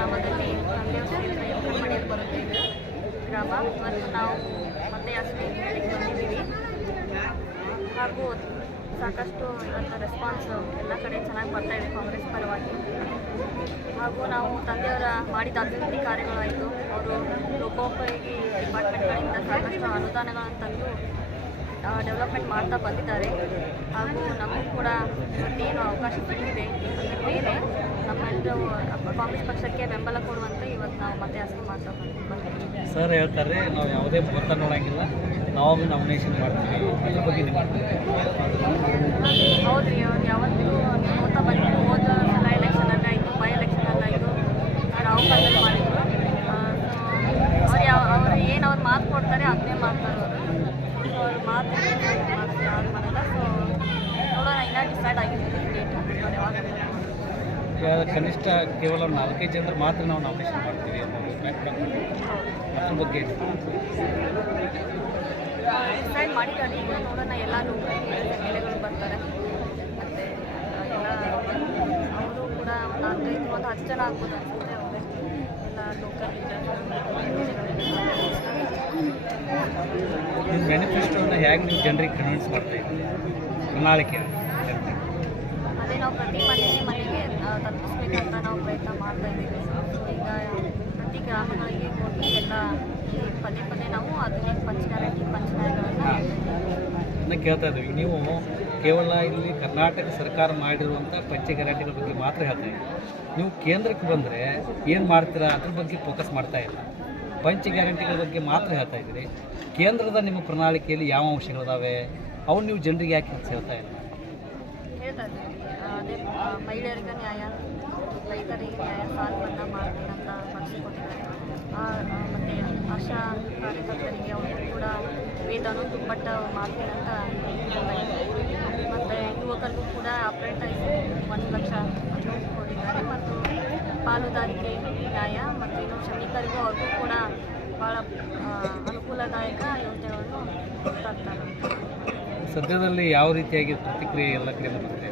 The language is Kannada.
ಗ್ರಾಮದಲ್ಲಿ ತಂದೆಯ ಕ್ಷೇತ್ರ ಎಲ್ಕಮ್ಮಡಿಯಲ್ಲಿ ಬರುತ್ತೆ ಇದು ಗ್ರಾಮ. ಮತ್ತು ನಾವು ಮತ್ತೆ ಅಷ್ಟೇ ಬಂದಿದ್ದೀವಿ. ಹಾಗೂ ಸಾಕಷ್ಟು ಅಂತ ರೆಸ್ಪಾನ್ಸ್ ಎಲ್ಲ ಕಡೆ ಚೆನ್ನಾಗಿ ಬರ್ತಾ ಇದೆ ಕಾಂಗ್ರೆಸ್ ಪರವಾಗಿ. ಹಾಗೂ ನಾವು ತಂದೆಯವರ ಮಾಡಿದ ಅಭಿವೃದ್ಧಿ ಕಾರ್ಯಗಳಾಯಿತು. ಅವರು ಲೋಕೋಪಯೋಗಿ ಡಿಪಾರ್ಟ್ಮೆಂಟ್ಗಳಿಂದ ಸಾಕಷ್ಟು ಅನುದಾನಗಳನ್ನು ತಂದು ಡೆವಲಪ್ಮೆಂಟ್ ಮಾಡ್ತಾ ಬಂದಿದ್ದಾರೆ. ಹಾಗೂ ನಮಗೂ ಕೂಡ ಏನು ಅವಕಾಶ ಸಿಕ್ಕಿದೆ. ಅದರ ಮೇಲೆ ಕಾಂಗ್ರೆಸ್ ಪಕ್ಷಕ್ಕೆ ಬೆಂಬಲ ಕೊಡುವಂತೆ ಇವತ್ತು ನಾವು ಮತ್ತೆ ಮಾಡ್ತಾ ಸರ್ ಹೇಳ್ತಾರೆ ನಾವು ಯಾವುದೇ ಮುಹೂರ್ತ ನೋಡಂಗಿಲ್ಲ. ನಾವು ನಾಮಿನೇಷನ್ ಮಾಡ್ತೀವಿ ಅದ್ರ ಬಗ್ಗೆ ಹೌದ್ರಿ ಅವ್ರು ಯಾವತ್ತೂ ಹೋದ ಸಲ ಬೈ ಆಯಿತು ರಾವ್ ಕಾಲದಲ್ಲಿ ಮಾಡಿದ್ರು? ಅವ್ರು ಯಾವ ಅವ್ರು ಏನು ಅವ್ರು ಮಾತು ಕೊಡ್ತಾರೆ ಅದನ್ನೇ ಮಾಡ್ತಾರೆ ಅವರು ಅವ್ರ ಮಾತು ಮಾಡಲ್ಲ ಸೊ ನೋಡೋಣ ಇನ್ನೂ ಡಿಸೈಡ್ ಆಗಿರ್ತೀವಿ ಕನಿಷ್ಠ ಕೇವಲ ನಾಲ್ಕೈದು ಜನರು ಮಾತ್ರ ನಾವು ನಾಮಿನೇಷನ್ ಮಾಡ್ತೀವಿ ಅನ್ನೋ ಬಗ್ಗೆ ಡಿಸೈಡ್ ಮಾಡಿದ್ದಾರೆ. ಈಗ ನೋಡೋಣ ಎಲ್ಲ ಎಲೆಗಳು ಬರ್ತಾರೆ. ಮತ್ತು ಎಲ್ಲ ಅವರು ಕೂಡ ಒಂದು ನಾಲ್ಕೈದು ಒಂದು ಹತ್ತು ಜನ ಆಗ್ಬೋದು ಅನ್ಸುತ್ತೆ. ಅವರೇ ಎಲ್ಲ ಲೋಕಲ್ ನಿಮ್ಮ ಮ್ಯಾನಿಫೆಸ್ಟೋನ ಹೇಗೆ ನೀವು ಜನರಿಗೆ ಕನ್ವಿನ್ಸ್ ಮಾಡ್ತಾ ಇದ್ದೀರಿ? ಪ್ರಣಾಳಿಕೆ. ಅದೇ ನಾವು ಪ್ರತಿ ಮನೆ ಮನೆಗೆ ಪ್ರಯತ್ನ ಮಾಡ್ತಾ ಇದ್ದೀವಿ. ಸೊ ಈಗ ಪ್ರತಿ ಗ್ರಾಮಗಳಿಗೆ ಹೋಗಿ ಎಲ್ಲ ಪದೇ ಪದೇ ನಾವು ಆಧುನಿಕ ಪಂಚಗಾರಿಕೆ ಪಂಚನಾಯಗಳನ್ನು ನಾನು ಕೇಳ್ತಾ ಇದ್ದೀವಿ. ನೀವು ಕೇವಲ ಇಲ್ಲಿ ಕರ್ನಾಟಕ ಸರ್ಕಾರ ಮಾಡಿರುವಂಥ ಪಂಚಗ್ಯಾರಂಟಿಗಳ ಬಗ್ಗೆ ಮಾತ್ರ ಹೇಳ್ತಾ ನೀವು ಕೇಂದ್ರಕ್ಕೆ ಬಂದರೆ ಏನು ಮಾಡ್ತೀರಾ? ಅದ್ರ ಬಗ್ಗೆ ಫೋಕಸ್ ಮಾಡ್ತಾ ಇಲ್ಲ. ಪಂಚ ಗ್ಯಾರಂಟಿಗಳ ಬಗ್ಗೆ ಮಾತ್ರ ಹೇಳ್ತಾ ಇದ್ದೀರಿ. ಕೇಂದ್ರದ ನಿಮ್ಮ ಪ್ರಣಾಳಿಕೆಯಲ್ಲಿ ಯಾವ ಅಂಶಗಳಿದಾವೆ? ಅವು ನೀವು ಜನರಿಗೆ ಯಾಕೆ ಹೇಳ್ತಾ ಇಲ್ಲ? ಅದೇ ಮಹಿಳೆಯರಿಗೆ ನ್ಯಾಯ, ರೈತರಿಗೆ ನ್ಯಾಯ ಸಾಲ ಮನ್ನಾ ಮಾಡ್ತೀನಿ ಅಂತ ಮತ್ತು ಆಶಾ ಕಾರ್ಯಕರ್ತರಿಗೆ ಅವರು ಕೂಡ ವೇತನ ದುಪ್ಪಟ್ಟ ಮಾಡ್ತೀನಿ ಅಂತ ಮತ್ತು ಯುವಕರಿಗೂ ಕೂಡ ಅಪ್ರೆಂಟೈಸ್ ಒಂದು ಲಕ್ಷ ಅದು ಕೊಟ್ಟಿದ್ದಾರೆ. ಮತ್ತು ಪಾಲುದಾರಿಕೆ ನ್ಯಾಯ ಮತ್ತು ಇನ್ನು ಶ್ರಮಿಕರಿಗೂ ಅವ್ರಿಗೂ ಕೂಡ ಭಾಳ ಅನುಕೂಲದಾಯಕ ಯೋಜನೆಗಳನ್ನು ತರ್ತಾರೆ ಸದ್ಯದಲ್ಲಿ ಯಾವ ರೀತಿಯಾಗಿ ಪ್ರತಿಕ್ರಿಯೆ ಎಲ್ಲ ಕಡೆಯಿಂದ ಇದೆ